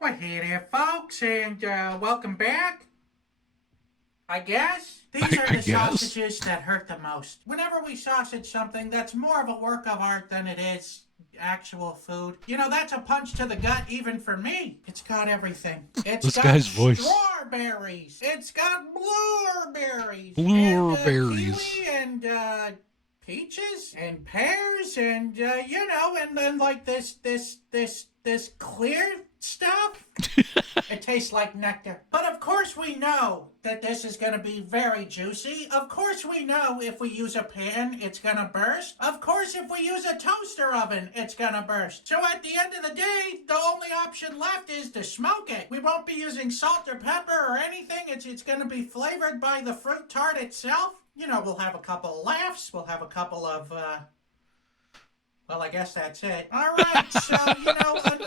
Well, hey there, folks, and welcome back. I guess these are the sausages that hurt the most. Whenever we sausage something, that's more of a work of art than it is actual food. You know, that's a punch to the gut even for me. It's got everything. It's This got guy's voice. strawberries. It's got blueberries. Blueberries. Kiwi and peaches and pears and and then like this clear stuff. It tastes like nectar. But of course we know that this is going to be very juicy. Of course we know if we use a pan, it's going to burst. Of course if we use a toaster oven, it's going to burst. So at the end of the day, the only option left is to smoke it. We won't be using salt or pepper or anything. It's going to be flavored by the fruit tart itself. You know, we'll have a couple of laughs. We'll have a couple of, well, I guess that's it. All right, so,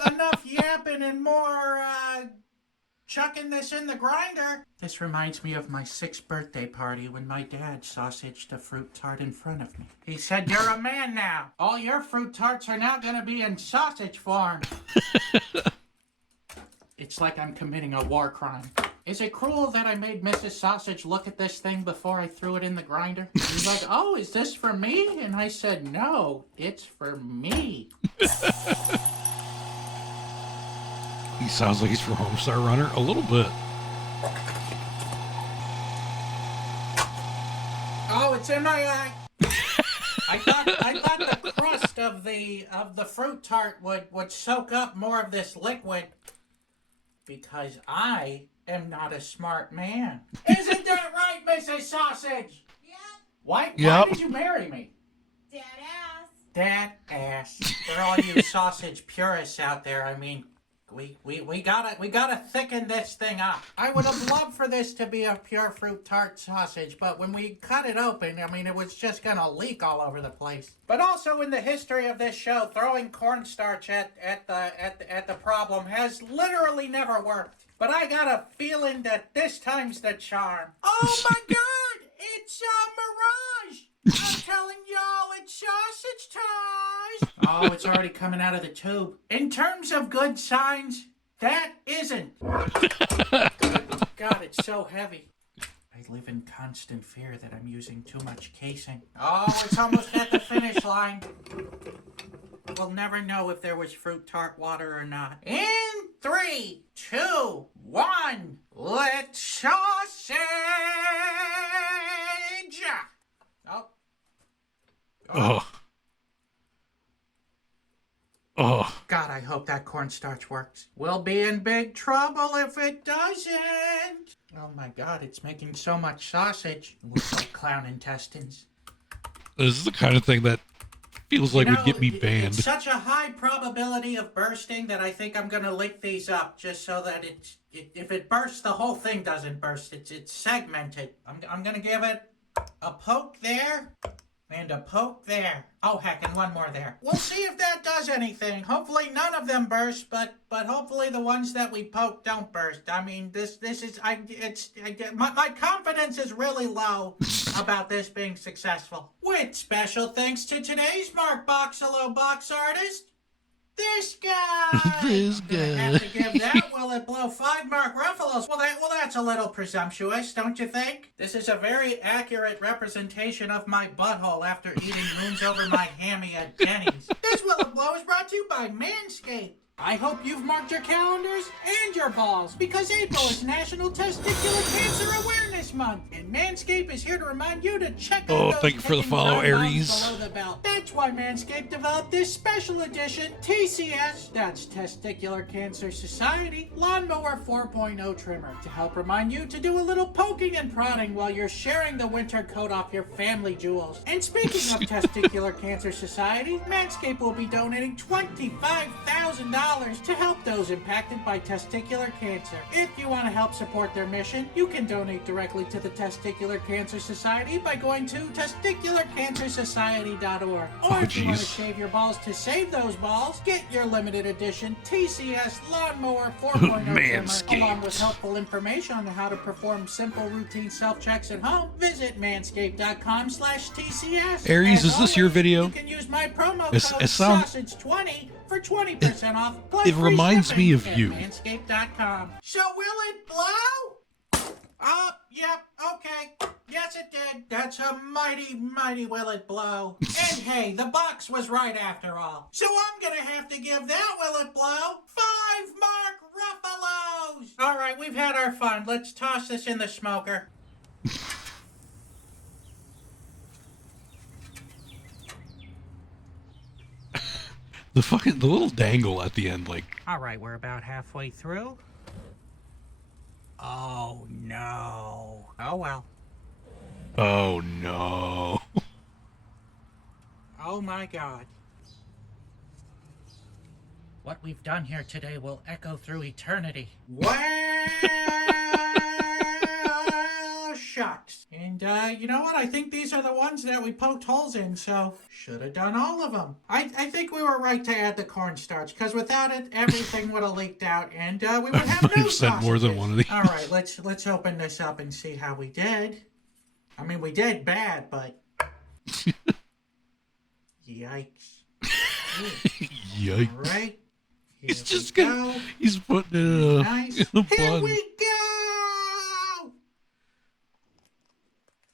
enough yapping and more, chucking this in the grinder. This reminds me of my 6th birthday party when my dad sausaged a fruit tart in front of me. He said, "You're a man now. All your fruit tarts are now going to be in sausage form." It's like I'm committing a war crime. Is it cruel that I made Mrs. Sausage look at this thing before I threw it in the grinder? He's like, "Oh, is this for me?" And I said, "No, it's for me." He sounds like he's from Homestar Runner a little bit. Oh, it's in my eye. I thought the crust of the fruit tart would soak up more of this liquid because I am not a smart man. Isn't that right, Mrs. Sausage? Yep. Why did you marry me? Dead ass. That ass. For all you sausage purists out there, I mean, we gotta thicken this thing up. I would have loved for this to be a pure fruit tart sausage, but when we cut it open, I mean, it was just gonna leak all over the place. But also in the history of this show, throwing cornstarch at the problem has literally never worked. But I got a feeling that this time's the charm. Oh my God! It's a mirage! I'm telling y'all, it's sausage time! Oh, it's already coming out of the tube. In terms of good signs, that isn't. God, it's so heavy. I live in constant fear that I'm using too much casing. Oh, it's almost at the finish line. We'll never know if there was fruit tart water or not. In 3, 2, 1, let's sausage! Oh. Oh. Oh. God, I hope that cornstarch works. We'll be in big trouble if it doesn't. Oh my God, it's making so much sausage. It looks like clown intestines. This is the kind of thing that feels like would get me banned. It's such a high probability of bursting that I think I'm going to lick these up just so that if it bursts, the whole thing doesn't burst. It's segmented. I'm going to give it a poke there. And a poke there. Oh, heck, and one more there. We'll see if that does anything. Hopefully none of them burst, but hopefully the ones that we poke don't burst. I mean, this is, my confidence is really low about this being successful. With special thanks to today's Mark Boxalo box artist, this guy. This I'm gonna have to give that Will It Blow 5 Mark Ruffalo's. Well, that's a little presumptuous, don't you think? This is a very accurate representation of my butthole after eating moons over my hammy at Denny's. This Will It Blow is brought to you by Manscaped. I hope you've marked your calendars and your balls because April is National Testicular Cancer Awareness Month, and Manscaped is here to remind you to check out those thank you for the follow, Aries. below the belt. That's why Manscaped developed this special edition TCS, that's Testicular Cancer Society, Lawnmower 4.0 trimmer to help remind you to do a little poking and prodding while you're sharing the winter coat off your family jewels. And speaking of Testicular Cancer Society, Manscaped will be donating $25,000 to help those impacted by testicular cancer. If you want to help support their mission, you can donate directly to the Testicular Cancer Society by going to testicularcancersociety.org. Or if you want to shave your balls to save those balls, get your limited edition TCS Lawnmower 4.0 trimmer along with helpful information on how to perform simple routine self-checks at home. Visit manscaped.com/TCS. Aries, is this your video? You can use my promo code SAUSAGE20 for 20% off. Plus It free reminds shipping me of at you. Manscaped.com. So will it blow? Yep, okay. Yes, it did. That's a mighty, mighty will it blow. And hey, the box was right after all. So I'm gonna have to give that will it blow 5 Mark Ruffalos. All right, we've had our fun. Let's toss this in the smoker. The little dangle at the end, like, All right, we're about halfway through. Oh, no. Oh, well. oh no. Oh, my God. What we've done here today will echo through eternity. Well, shucks. And, you know what? I think these are the ones that we poked holes in, so should have done all of them. I think we were right to add the cornstarch, because without it, everything would have leaked out, and we would have no I've said more than sausages. one of these. All right, let's open this up and see how we did. I mean, we did bad, but... Yikes. Yikes. All right. He's Here just we gonna, go. he's putting it Nice. in a Here bun. we go!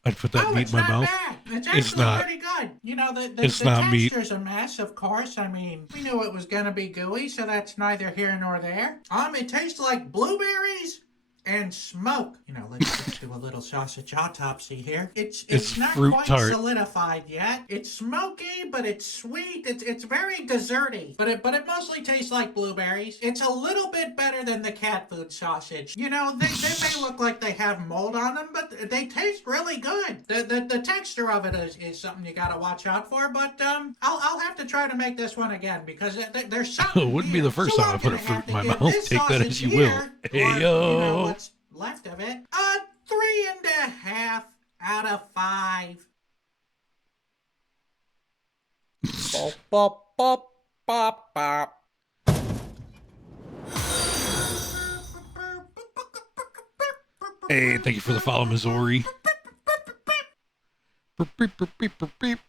I'd put that Oh, meat it's in my not mouth. bad. It's actually not. pretty good. You know, the It's not meat. texture's a mess, of course. I mean, we knew it was gonna be gooey, so that's neither here nor there. It tastes like blueberries and smoke. You know, let's do a little sausage autopsy here. It's not fruit quite tart. solidified yet. It's smoky, but it's sweet. It's very desserty, but it mostly tastes like blueberries. It's a little bit better than the cat food sausage. You know, they may look like they have mold on them, but they taste really good. The texture of it is something you gotta watch out for. But I'll have to try to make this one again because there's something. It wouldn't be the first So time I I'm put a gonna fruit have in my to give mouth. this Take that sausage as you here, will. or, Hey you know, yo. what's left of it, 3.5 out of 5. Bop, bop, bop, bop, bop. Hey, thank you for the follow, Missouri. Beep, beep, beep, beep, beep.